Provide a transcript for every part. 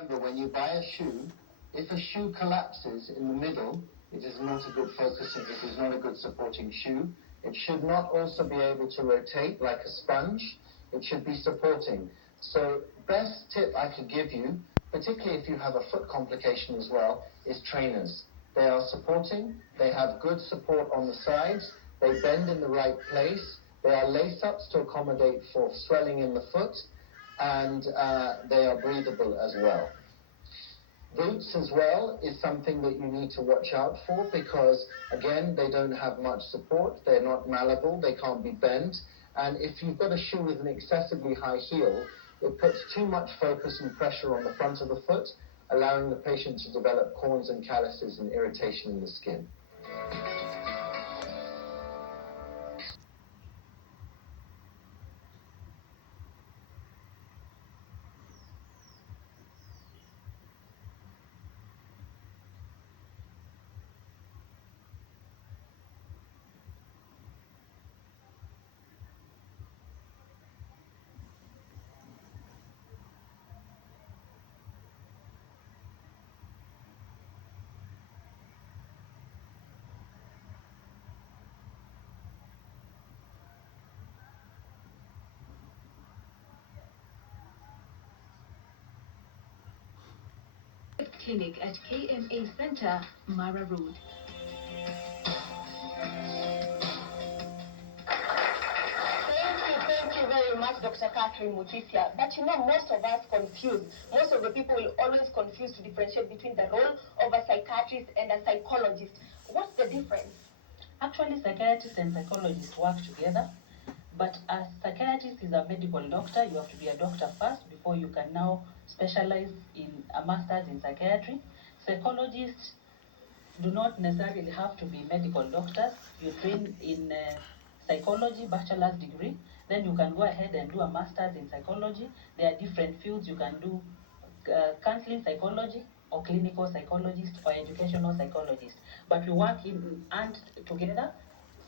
Remember, when you buy a shoe, if a shoe collapses in the middle, it is not a good focusing, it is not a good supporting shoe. It should not also be able to rotate like a sponge. It should be supporting. So best tip I could give you, particularly if you have a foot complication as well, is trainers. They are supporting, they have good support on the sides, they bend in the right place, they are lace-ups to accommodate for swelling in the foot, and they are breathable as well. Boots as well is something that you need to watch out for because, again, they don't have much support, they're not malleable, they can't be bent, and if you've got a shoe with an excessively high heel, it puts too much focus and pressure on the front of the foot, allowing the patient to develop corns and calluses and irritation in the skin. Clinic at KNH Center, Mara Road. Thank you very much, Dr. Catherine Mutisia. But you know, most of us confuse. Most of the people will always confuse to differentiate between the role of a psychiatrist and a psychologist. What's the difference? Actually, psychiatrists and psychologists work together. But a psychiatrist is a medical doctor. You have to be a doctor first before you can now specialize in a master's in psychiatry. Psychologists do not necessarily have to be medical doctors. You train in psychology, bachelor's degree, then you can go ahead and do a master's in psychology. There are different fields. You can do counseling psychology or clinical psychologist or educational psychologist. But we work in and together.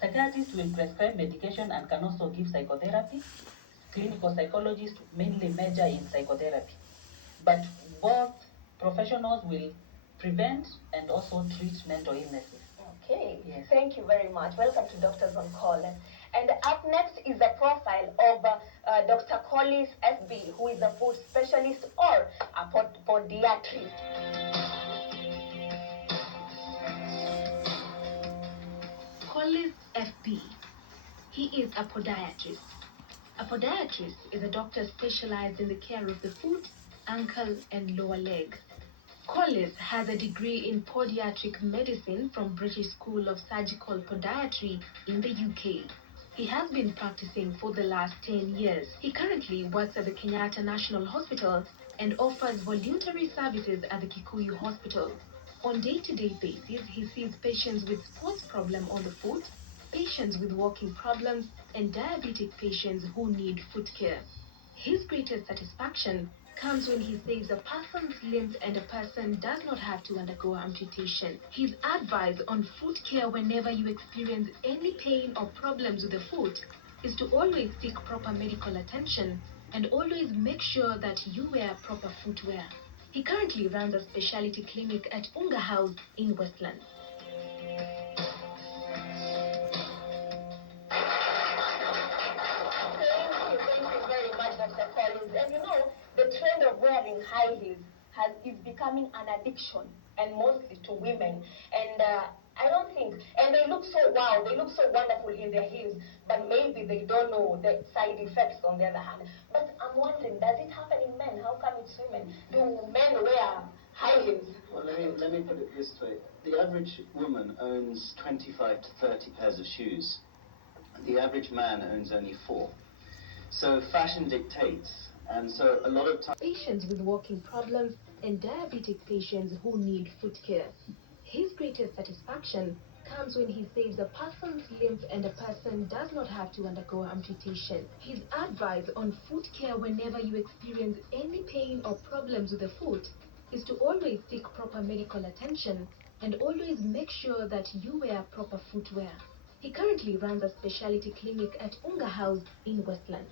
Psychiatrists will prescribe medication and can also give psychotherapy. Clinical psychologists mainly major in psychotherapy. But both professionals will prevent and also treat mental illnesses. Okay, yes. Thank you very much. Welcome to Doctors on Call. And up next is a profile of Dr. Collis, FB, who is a foot specialist or a podiatrist. Collis, FB. He is a podiatrist. A podiatrist is a doctor specialized in the care of the foot, ankle, and lower leg. Collis has a degree in podiatric medicine from British School of Surgical Podiatry in the UK. He has been practicing for the last 10 years. He currently works at the Kenyatta National Hospital and offers voluntary services at the Kikuyu Hospital. On day-to-day basis, he sees patients with sports problem on the foot, patients with walking problems, and diabetic patients who need foot care. His greatest satisfaction comes when he saves a person's limbs and a person does not have to undergo amputation. His advice on foot care whenever you experience any pain or problems with the foot is to always seek proper medical attention and always make sure that you wear proper footwear. He currently runs a specialty clinic at Unga House in Westlands. Thank you very much, Dr. Collins. And you know, the trend of wearing high heels is becoming an addiction, and mostly to women. And I don't think, and they look so wow, they look so wonderful in their heels, but maybe they don't know the side effects on the other hand. But I'm wondering, does it happen in men? How come it's women? Do men wear high heels? Well, let me put it this way. The average woman owns 25 to 30 pairs of shoes. The average man owns only 4. So fashion dictates, and so a lot of times Patients with walking problems and diabetic patients who need foot care. His greatest satisfaction comes when he saves a person's limbs and a person does not have to undergo amputation. His advice on foot care whenever you experience any pain or problems with the foot is to always seek proper medical attention and always make sure that you wear proper footwear. He currently runs a specialty clinic at Unga House in Westlands.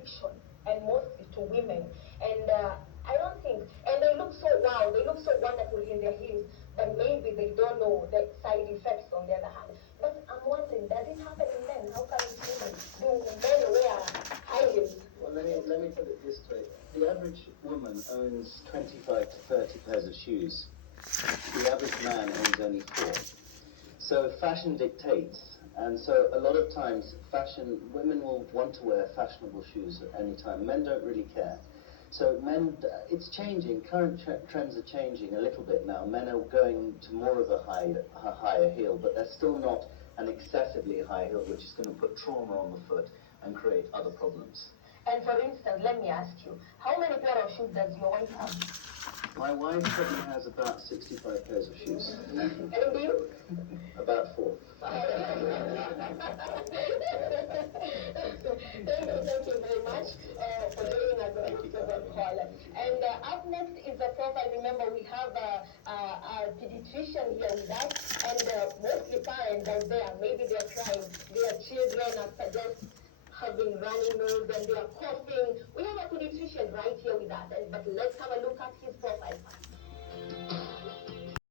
addiction, and mostly to women. And I don't think, and they look so wow, they look so wonderful in their heels, but maybe they don't know the side effects on the other hand. But I'm wondering, does it happen in men? How come it's women? Do men wear high heels? Well, let me put it this way. The average woman owns 25 to 30 pairs of shoes. The average man owns only 4. So fashion dictates, and so a lot of times women will want to wear fashionable shoes at any time. Men don't really care. So men, it's changing. Current trends are changing a little bit now. Men are going to more of a higher heel, but they're still not an excessively high heel, which is going to put trauma on the foot and create other problems. And for instance, let me ask you, how many pair of shoes does your wife have? My wife probably has about 65 pairs of shoes. And you? About 4. Thank you very much for joining us on the call. And up next is the profile. Remember, we have a pediatrician here with us, and mostly parents out there, maybe they're crying, their children are just having runny nose and they are coughing. We have a pediatrician right here with us, but let's have a look at his profile first.